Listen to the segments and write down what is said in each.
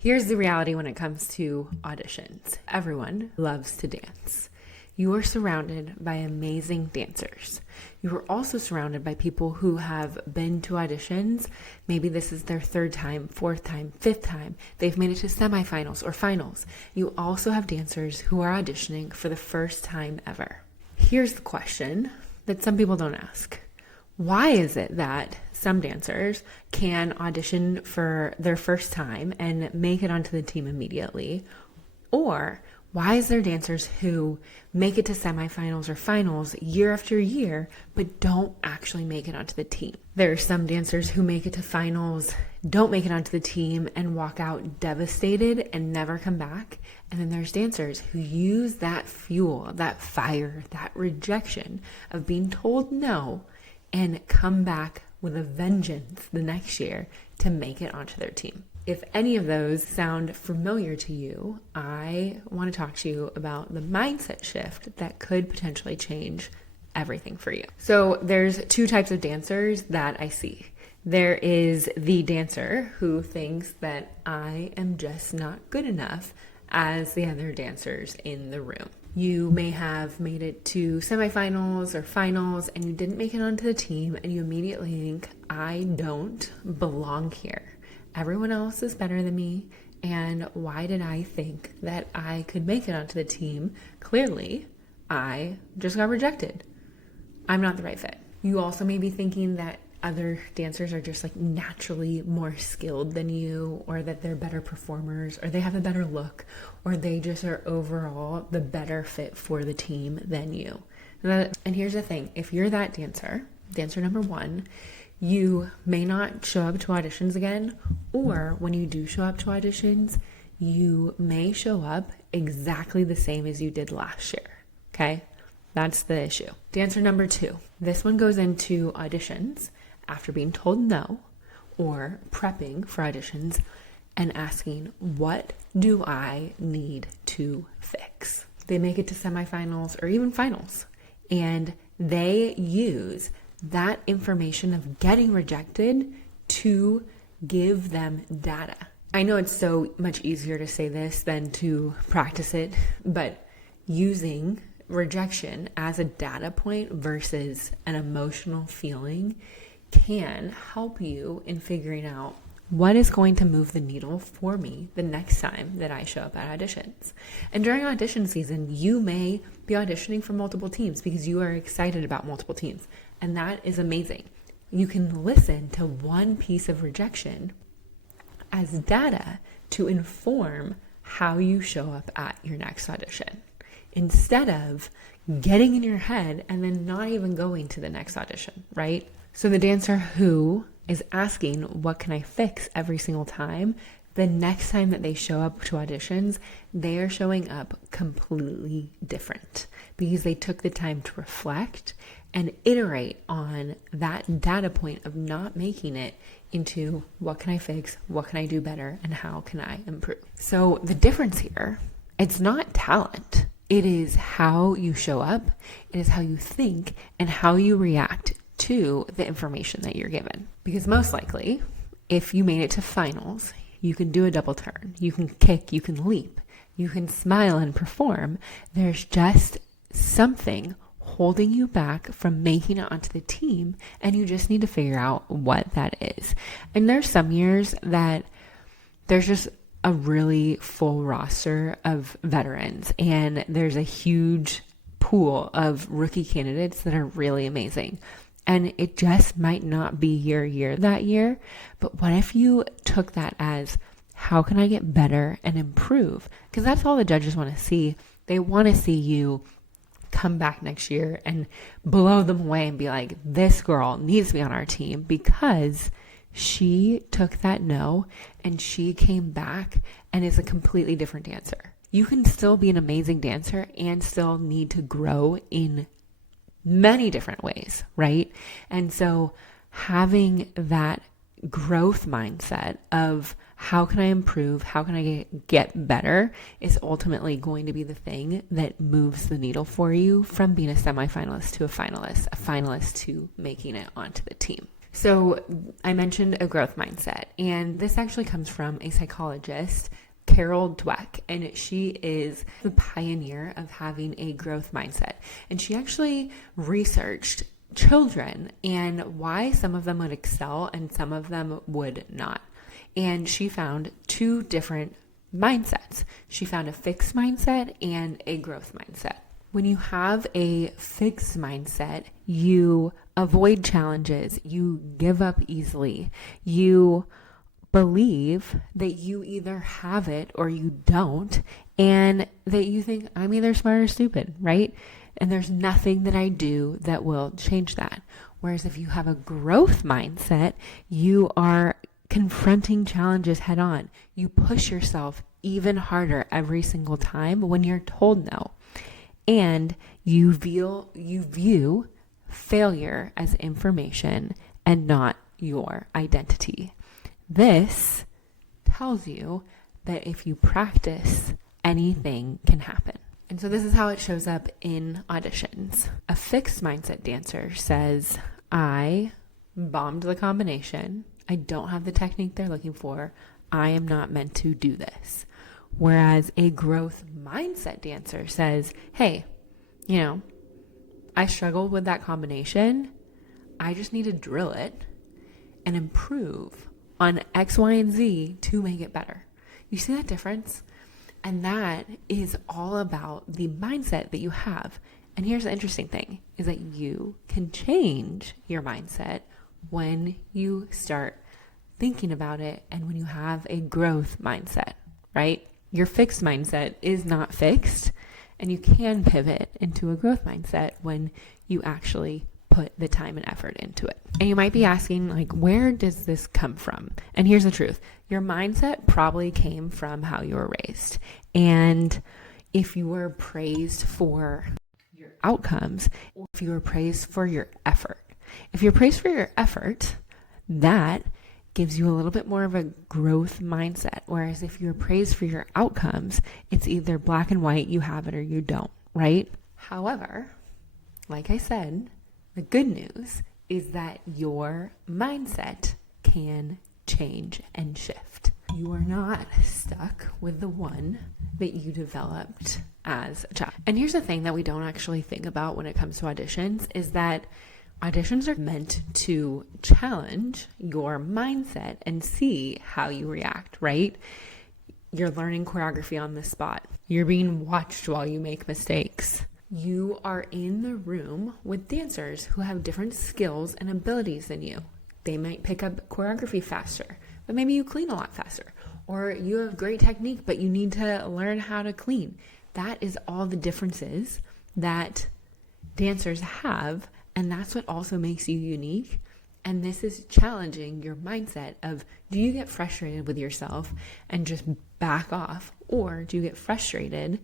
Here's the reality when it comes to auditions. Everyone loves to dance. You are surrounded by amazing dancers. You are also surrounded by people who have been to auditions. Maybe this is their third time, fourth time, fifth time. They've made it to semifinals or finals. You also have dancers who are auditioning for the first time ever. Here's the question that some people don't ask. Why is it that some dancers can audition for their first time and make it onto the team immediately? Or why is there dancers who make it to semifinals or finals year after year, but don't actually make it onto the team? There are some dancers who make it to finals, don't make it onto the team, and walk out devastated and never come back. And then there's dancers who use that fuel, that fire, that rejection of being told no and come back with a vengeance the next year to make it onto their team. If any of those sound familiar to you, I want to talk to you about the mindset shift that could potentially change everything for you. So there's two types of dancers that I see. There is the dancer who thinks that I am just not good enough as the other dancers in the room. You may have made it to semifinals or finals and you didn't make it onto the team and you immediately think, I don't belong here. Everyone else is better than me, and why did I think that I could make it onto the team? Clearly, I just got rejected. I'm not the right fit. You also may be thinking that other dancers are just like naturally more skilled than you, or that they're better performers, or they have a better look, or they just are overall the better fit for the team than you. And here's the thing, if you're that dancer number one, you may not show up to auditions again, or when you do show up to auditions, you may show up exactly the same as you did last year, okay? That's the issue. Dancer number two, this one goes into auditions after being told no, or prepping for auditions and asking, what do I need to fix? They make it to semifinals or even finals, and they use that information of getting rejected to give them data. I know it's so much easier to say this than to practice it, but using rejection as a data point versus an emotional feeling can help you in figuring out what is going to move the needle for me the next time that I show up at auditions. And during audition season, you may be auditioning for multiple teams because you are excited about multiple teams. And that is amazing. You can listen to one piece of rejection as data to inform how you show up at your next audition, instead of getting in your head and then not even going to the next audition, right? So the dancer who is asking, what can I fix every single time, the next time that they show up to auditions, they are showing up completely different because they took the time to reflect and iterate on that data point of not making it into what can I fix, what can I do better, and how can I improve. So the difference here, it's not talent. It is how you show up, it is how you think, and how you react to the information that you're given. Because most likely, if you made it to finals, you can do a double turn, you can kick, you can leap, you can smile and perform. There's just something holding you back from making it onto the team, and you just need to figure out what that is. And there's some years that there's just a really full roster of veterans, and there's a huge pool of rookie candidates that are really amazing. And it just might not be your year that year, but what if you took that as, how can I get better and improve? Because that's all the judges want to see. They want to see you come back next year and blow them away and be like, this girl needs to be on our team because she took that no and she came back and is a completely different dancer. You can still be an amazing dancer and still need to grow in many different ways, right? And so having that growth mindset of how can I improve, how can I get better is ultimately going to be the thing that moves the needle for you from being a semifinalist to a finalist to making it onto the team. So I mentioned a growth mindset, and this actually comes from a psychologist, Carol Dweck, and she is the pioneer of having a growth mindset. And she actually researched children and why some of them would excel and some of them would not. And she found two different mindsets. She found a fixed mindset and a growth mindset. When you have a fixed mindset, you avoid challenges, you give up easily, you believe that you either have it or you don't, and that you think, I'm either smart or stupid, right? And there's nothing that I do that will change that. Whereas if you have a growth mindset, you are confronting challenges head on. You push yourself even harder every single time when you're told no. And you view failure as information and not your identity. This tells you that if you practice, anything can happen. And so this is how it shows up in auditions. A fixed mindset dancer says, I bombed the combination. I don't have the technique they're looking for. I am not meant to do this. Whereas a growth mindset dancer says, hey, I struggled with that combination. I just need to drill it and improve on X, Y, and Z to make it better. You see that difference? And that is all about the mindset that you have. And here's the interesting thing is that you can change your mindset when you start thinking about it and when you have a growth mindset, right? Your fixed mindset is not fixed, and you can pivot into a growth mindset when you actually put the time and effort into it. And you might be asking, where does this come from? And here's the truth. Your mindset probably came from how you were raised. And if you were praised for your outcomes, or if you were praised for your effort, if you're praised for your effort, that gives you a little bit more of a growth mindset. Whereas if you're praised for your outcomes, it's either black and white, you have it or you don't, right? However, like I said, the good news is that your mindset can change and shift. You are not stuck with the one that you developed as a child. And here's the thing that we don't actually think about when it comes to auditions is that auditions are meant to challenge your mindset and see how you react, right? You're learning choreography on the spot. You're being watched while you make mistakes. You are in the room with dancers who have different skills and abilities than you. They might pick up choreography faster, but maybe you clean a lot faster. Or you have great technique, but you need to learn how to clean. That is all the differences that dancers have. And that's what also makes you unique. And this is challenging your mindset of, do you get frustrated with yourself and just back off? Or do you get frustrated,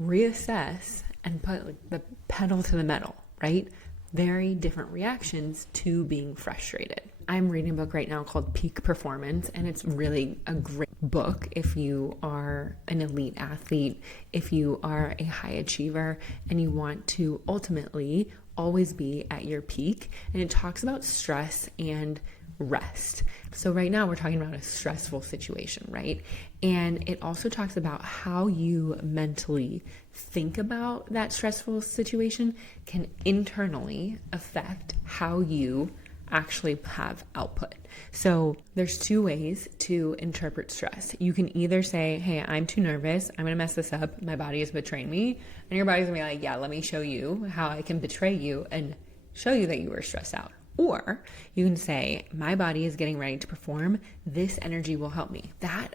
reassess, and put the pedal to the metal, right? Very different reactions to being frustrated. I'm reading a book right now called Peak Performance, and it's really a great book if you are an elite athlete, if you are a high achiever, and you want to ultimately always be at your peak. And it talks about stress and rest. So right now we're talking about a stressful situation, right? And it also talks about how you mentally think about that stressful situation can internally affect how you actually have output. So there's two ways to interpret stress. You can either say, hey, I'm too nervous. I'm going to mess this up. My body is betraying me. And your body's going to be like, yeah, let me show you how I can betray you and show you that you were stressed out. Or you can say, my body is getting ready to perform. This energy will help me. That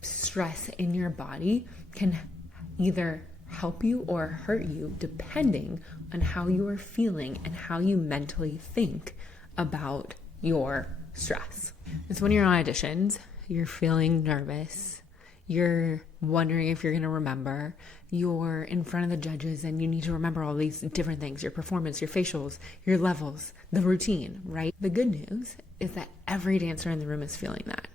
stress in your body can either help you or hurt you depending on how you are feeling and how you mentally think about your stress. It's when you're on auditions, you're feeling nervous, you're wondering if you're going to remember, you're in front of the judges and you need to remember all these different things, your performance, your facials, your levels, the routine, right? The good news is that every dancer in the room is feeling that.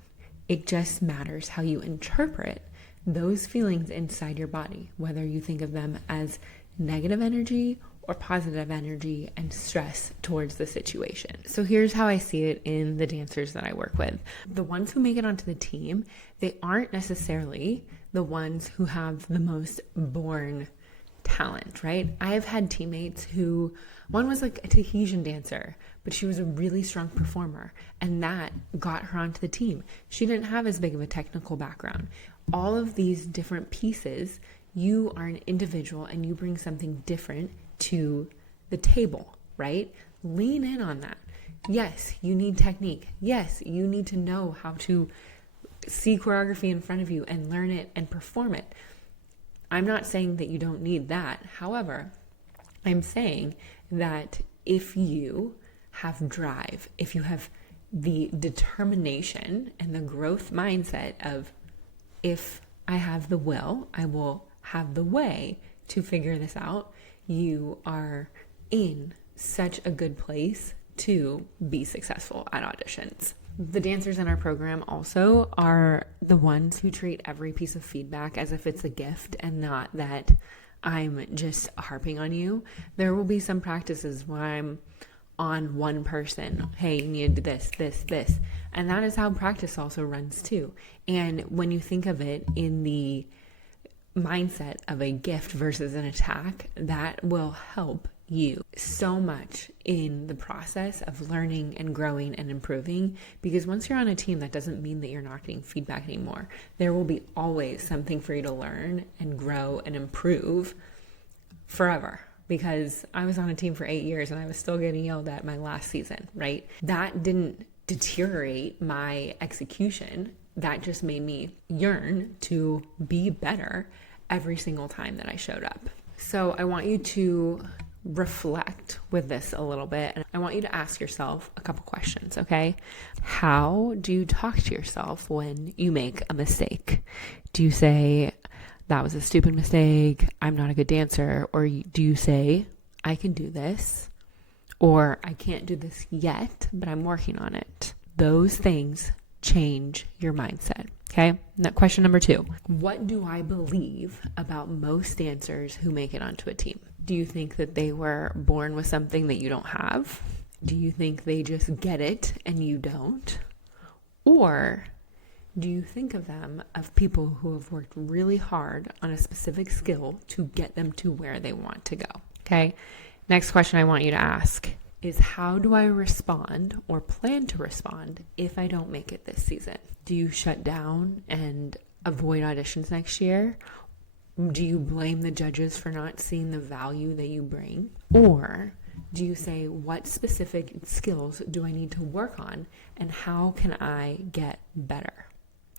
It just matters how you interpret those feelings inside your body, whether you think of them as negative energy or positive energy and stress towards the situation. So here's how I see it in the dancers that I work with. The ones who make it onto the team, they aren't necessarily the ones who have the most born talent, right? I have had teammates who, one was like a Tahitian dancer, but she was a really strong performer, and that got her onto the team. She didn't have as big of a technical background. All of these different pieces, you are an individual and you bring something different to the table, right? Lean in on that. Yes, you need technique. Yes, you need to know how to see choreography in front of you and learn it and perform it. I'm not saying that you don't need that. However, I'm saying that if you have drive, if you have the determination and the growth mindset of, if I have the will, I will have the way to figure this out, you are in such a good place to be successful at auditions. The dancers in our program also are the ones who treat every piece of feedback as if it's a gift and not that I'm just harping on you. There will be some practices where I'm on one person. Hey, you need to do this. And that is how practice also runs too. And when you think of it in the mindset of a gift versus an attack, that will help you so much in the process of learning and growing and improving. Because once you're on a team, that doesn't mean that you're not getting feedback anymore. There will be always something for you to learn and grow and improve forever. Because I was on a team for 8 years and I was still getting yelled at my last season, right? That didn't deteriorate my execution. That just made me yearn to be better every single time that I showed up. So I want you to reflect with this a little bit. And I want you to ask yourself a couple questions, okay? How do you talk to yourself when you make a mistake? Do you say, that was a stupid mistake, I'm not a good dancer? Or do you say, I can do this? Or I can't do this yet, but I'm working on it. Those things change your mindset. Okay. Now, question number 2. What do I believe about most dancers who make it onto a team? Do you think that they were born with something that you don't have? Do you think they just get it and you don't? Or do you think of them of people who have worked really hard on a specific skill to get them to where they want to go? Okay. Next question I want you to ask is, how do I respond or plan to respond if I don't make it this season? Do you shut down and avoid auditions next year? Do you blame the judges for not seeing the value that you bring? Or do you say, what specific skills do I need to work on and how can I get better?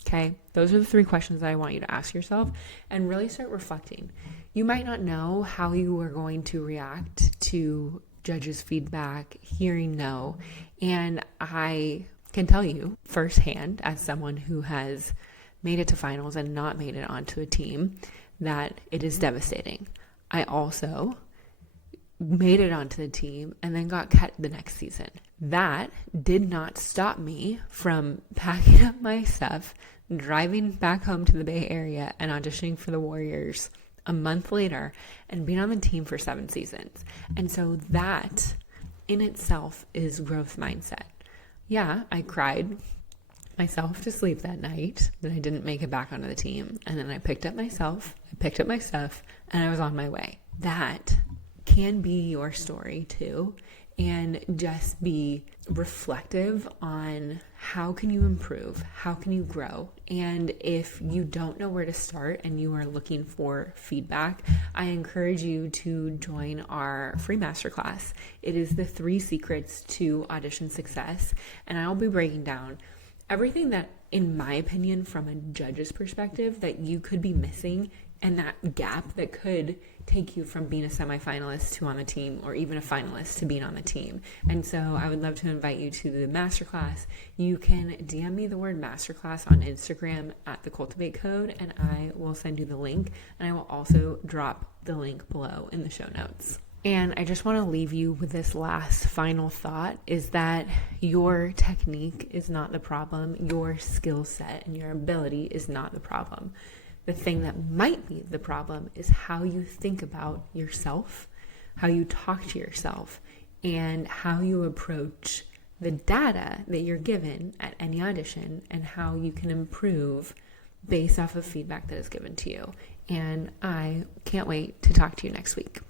Okay, those are the 3 questions that I want you to ask yourself and really start reflecting. You might not know how you are going to react to judges' feedback, hearing no, and I can tell you firsthand, as someone who has made it to finals and not made it onto a team, that it is devastating. I also made it onto the team and then got cut the next season. That did not stop me from packing up my stuff, driving back home to the Bay Area and auditioning for the Warriors a month later and being on the team for 7 seasons. And so that in itself is growth mindset. Yeah, I cried myself to sleep that night that I didn't make it back onto the team. And then I picked up myself, I picked up my stuff, and I was on my way. That can be your story too. And just be reflective on how can you improve, how can you grow. And if you don't know where to start and you are looking for feedback, I encourage you to join our free masterclass. It is the 3 secrets to audition success. And I'll be breaking down everything that, in my opinion, from a judge's perspective, that you could be missing, and that gap that could take you from being a semifinalist to on the team, or even a finalist to being on the team. And so I would love to invite you to the masterclass. You can DM me the word masterclass on Instagram at the Cultivate Code, and I will send you the link. And I will also drop the link below in the show notes. And I just want to leave you with this last final thought, is that your technique is not the problem. Your skill set and your ability is not the problem. The thing that might be the problem is how you think about yourself, how you talk to yourself, and how you approach the data that you're given at any audition, and how you can improve based off of feedback that is given to you. And I can't wait to talk to you next week.